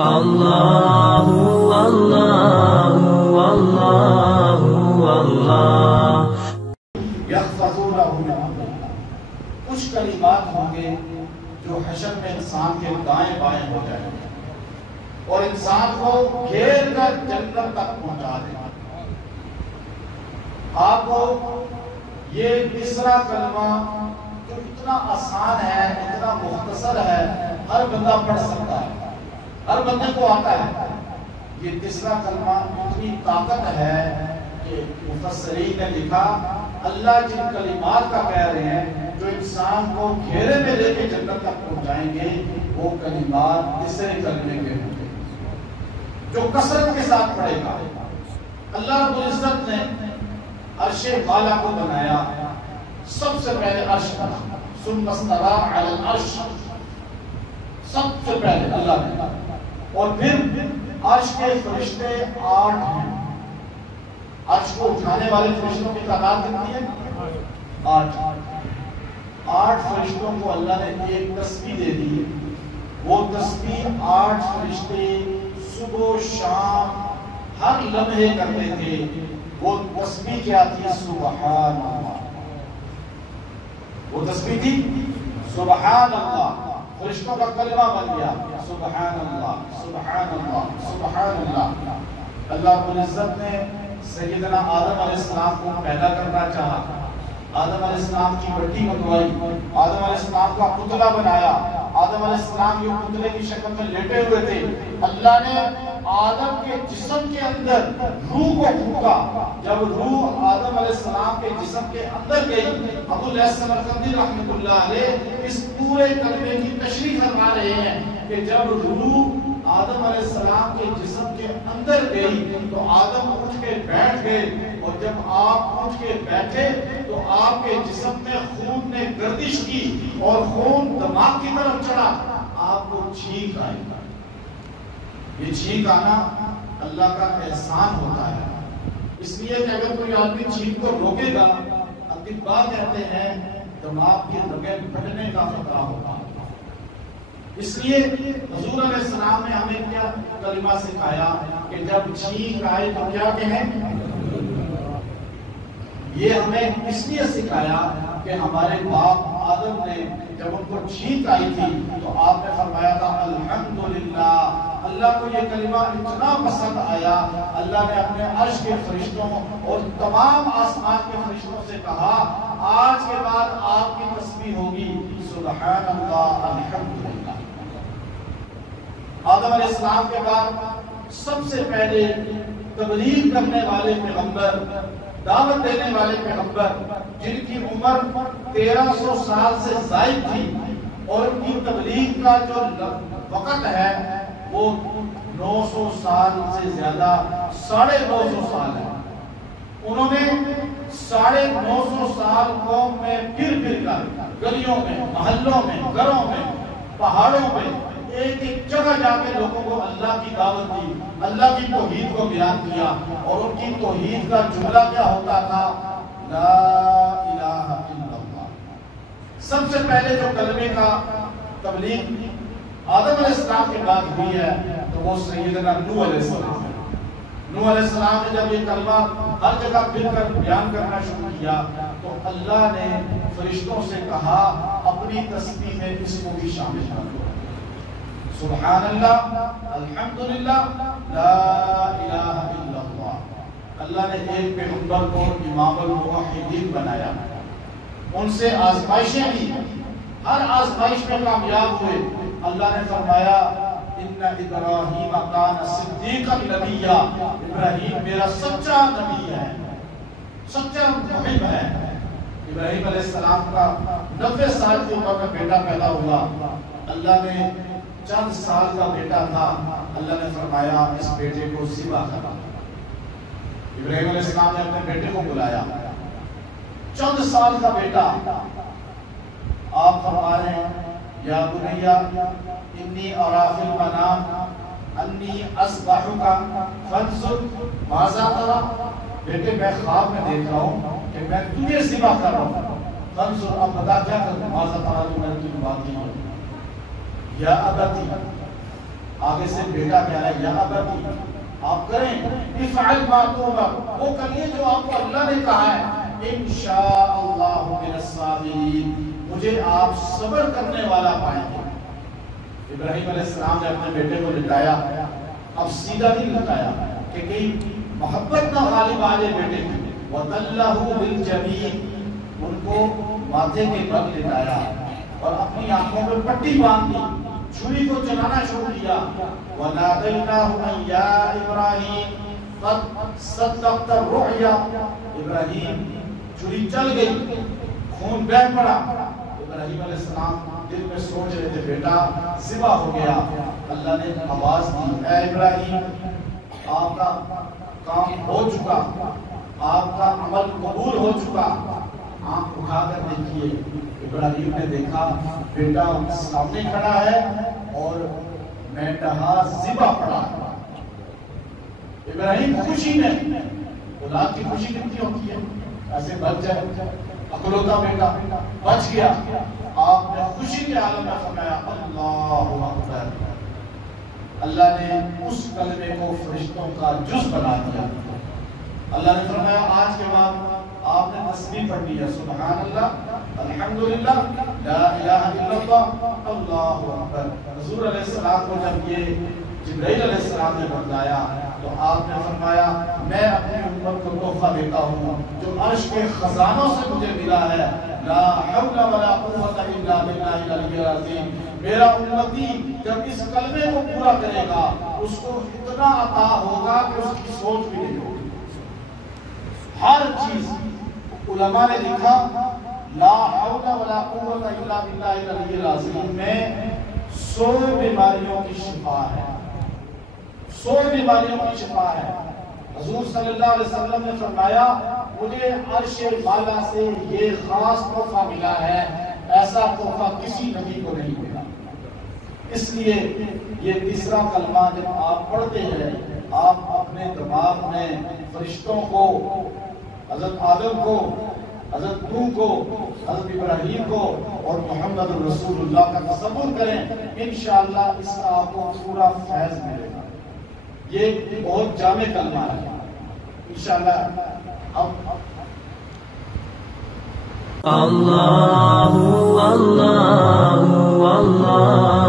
اللہ اللہ اللہ اللہ یحفظونہ من امر اللہ۔ کچھ کلمات ہوں گے جو حشر میں انسان کے دائیں بائیں ہو جائیں گے اور انسان کو گھیر کر جنت تک پہنچا دیں گے۔ آپ کو یہ تیسرا کلمہ جو اتنا آسان ہے، اتنا مختصر ہے، ہر بندہ پڑھ سکتا ہے، ہر بندے کو آتا ہے۔ یہ تیسرا کلمہ اتنی طاقت ہے کہ مفسرین نے لکھا اللہ جن کلمات کا کہہ رہے ہیں جو انسان کو گھیرے میں لے کے جنت تک پہنچائیں گے، وہ کلمات تیسرے کلمے کے ہوں گے جو کثرت کے ساتھ پڑھے گا۔ اللہ رب العزت نے عرش والا کو بنایا، سب سے پہلے عرش بنا، ثم استوى علی العرش، سب سے پہلے اللہ نے، اور پھر عرش کے فرشتے 8 ہیں۔ عرش کو اٹھانے والے فرشتوں کی تعداد کتنی ہے؟ 8 فرشتوں کو اللہ نے ایک تسبیح دے دی۔ وہ تسبیح 8 فرشتے صبح و شام ہر لمحے کرتے تھے۔ وہ تسبیح کیا تھی؟ سبحان اللہ۔ وہ تسبیح تھی سبحان اللہ، فرشتوں کا کلمہ بن گیا، سبحان اللہ سبحان اللہ سبحان اللہ۔ اللہ رب العزت نے سیدنا آدم علیہ السلام کو پیدا کرنا چاہا، آدم علیہ السلام کی مٹی منگوائی، آدم علیہ السلام کا پتلا بنایا، آدم علیہ السلام یہ پتلے کی شکل میں لیٹے ہوئے تھے۔ اللہ نے آدم کے جسم کے اندر روح کو پھونکا، جب روح آدم علیہ السلام کے جسم کے اندر گئی، ابو الحسن سمرقندی رحمۃ اللہ علیہ اس پورے کلمے کی تشریح فرما رہے ہیں کہ جب روح آدم علیہ السلام کے جسم کے اندر گئی تو آدم اٹھ کے بیٹھ گئے، اور جب آپ اٹھ کے بیٹھے تو آپ کے جسم میں خون نے گردش کی اور خون دماغ کی طرف چڑھا، آپ کو چھینک آئی۔ یہ چھینک آنا اللہ کا احسان ہوتا ہے، اس لیے کہ اگر کوئی آدمی چھینک کو روکے گا، اطباء کہتے ہیں دماغ کے رگیں پھٹنے کا خطرہ ہوتا ہے۔ اس لیے حضور علیہ السلام نے ہمیں کیا کلمہ سکھایا کہ جب چھینک آئے تو کیا کہیں؟ یہ ہمیں اس لیے سکھایا کہ ہمارے باپ آدم نے جب ان کو چھینک آئی تھی تو آپ نے فرمایا تھا الحمدللہ۔ اللہ کو یہ کلمہ اتنا پسند آیا، اللہ نے اپنے عرش کے فرشتوں اور تمام آسمان کے فرشتوں سے کہا آج کے بعد آپ کی تسبیح ہوگی سبحان اللہ الحمدللہ۔ آدم علیہ السلام کے بعد سب سے پہلے تبلیغ کرنے والے پیغمبر، دعوت دینے والے پیغمبر، جن کی عمر 1300 سال سے زائد تھی اور ان کی تبلیغ کا جو وقت ہے وہ 900 سال سے زیادہ، 950 سال ہے۔ انہوں نے 950 سال قوم میں پھر کر گلیوں میں، محلوں میں، گھروں میں، پہاڑوں میں، ایک ایک جگہ جا کے لوگوں کو اللہ کی دعوت دی، اللہ کی توحید کو بیان کیا، اور ان کی توحید کا جملہ کیا ہوتا تھا؟ لا الہ الا اللہ۔ سب سے پہلے جو کلمے کا تبلیغ آدم علیہ السلام کے بعد ہوئی ہے تو وہ سیدنا نوح علیہ السلام ہے۔ نوح علیہ السلام نے جب یہ کلمہ ہر جگہ پھر کر بیان کرنا شروع کیا تو اللہ نے فرشتوں سے کہا اپنی تسبیح میں اس کو بھی شامل کر دو، سبحان اللہ الحمدللہ لا الہ الا اللہ۔ اللہ نے ایک پیغمبر کو امام الموحدین بنایا، ان سے آزمائشیں لی، ہر آزمائش میں کامیاب ہوئے۔ اللہ نے فرمایا ان ابراہیم کان صدیقا نبیا، ابراہیم میرا سچا نبی ہے، سچا محب ہے۔ ابراہیم علیہ السلام کا 90 سال کی عمر میں بیٹا پیدا ہوا، اللہ نے چند سال کا بیٹا تھا، اللہ نے فرمایا اس بیٹے کو ذبح کرا۔ ابراہیم علیہ السلام نے اپنے بیٹے کو بلایا، چند سال کا بیٹا، آپ فرما رہے ہیں یا بنیا انی ارا فی المنام انی اذبحک فانظر ماذا تری، بیٹے میں خواب میں دیکھ رہا ہوں کہ میں تجھے ذبح کر رہا ہوں، فانظر اب بتا کیا کروں، ماذا تری، میں نے تجھے بات کی یا ابتی آگے سے بیٹا کہہ رہا ہے یا ابتی آپ کریں افعل ما تؤمر، وہ کریے جو آپ کو اللہ نے کہا ہے، انشاءاللہ من الصابرین، مجھے آپ صبر کرنے والا پائیں گے۔ ابراہیم علیہ السلام نے اپنے بیٹے کو لٹایا، اب سیدھا نہیں لٹایا کہ کہیں محبت نہ غالب آ جائے بیٹے کی، وَتَلَّهُ بِالْجَبِينِ، ان کو ماتھے کے بل لٹایا اور اپنی آنکھوں میں پٹی باندھ دی، چھری کو چلانا شروع کیا، وَنَادَيْنَاهُ أَن يَا إِبْرَاهِيمُ قَدْ صَدَّقْتَ الرُّؤْيَا، ابراہیم چھری چل گئی، خون بہہ پڑا۔ ابراہیم علیہ السلام دل میں سوچ رہے تھے بیٹا ذبح ہو گیا، اللہ نے آواز دی، اے ابراہیم آپ کا کام ہو چکا، آپ کا عمل قبول ہو چکا، آنکھ اٹھا کر دیکھیے۔ ابراہیم نے دیکھا بیٹا سامنے کھڑا ہے اور مینڈہا ذبح پڑا۔ ابراہیم خوشی میں، اولاد کی خوشی کتنی ہوتی ہے، ایسے بچ جائے، اکلوتا بیٹا بچ گیا، آپ نے خوشی کے عالم میں فرمایا اللہ اکبر۔ اللہ نے اس کلمے کو فرشتوں کا جز بنا دیا۔ اللہ نے فرمایا آج کے بعد آپ نے تسبیح پڑھنی ہے، سبحان اللہ، الحمدللہ، لا الہ الا اللہ، اللہ اکبر۔ حضور علیہ السلام کو جب یہ جبرائیل علیہ السلام نے بتلایا تو آپ نے فرمایا میں اپنی امت کو تحفہ دیتا ہوں جو عرش کے خزانوں سے مجھے ملا ہے، لا حول ولا قوت الا باللہ العلی العظیم۔ میرا امتی جب اس کلمے کو پورا کرے گا اس کو اتنا عطا ہوگا کہ اس کی سوچ بھی نہیں ہوگی۔ ہر چیز علماء نے لکھا لا حول ولا قوت الا باللہ العلی العظیم میں 100 بیماریوں کی شفا ہے، 100 بیماریوں کی شفا ہے۔ حضور صلی اللہ علیہ وسلم نے فرمایا مجھے عرش بالا سے یہ خاص تحفہ ملا ہے، ایسا تحفہ کسی نبی کو نہیں ملا۔ اس لیے یہ تیسرا کلمہ جب آپ پڑھتے ہیں آپ اپنے دماغ میں فرشتوں کو، حضرت آدم کو، حضرت نوح کو، حضرت ابراہیم کو اور محمد رسول اللہ کا تصور کریں، انشاءاللہ اس کا آپ کو پورا فیض ملے گا۔ یہ بہت جامع کلمہ ہے انشاءاللہ۔ اللہ اللہ اللہ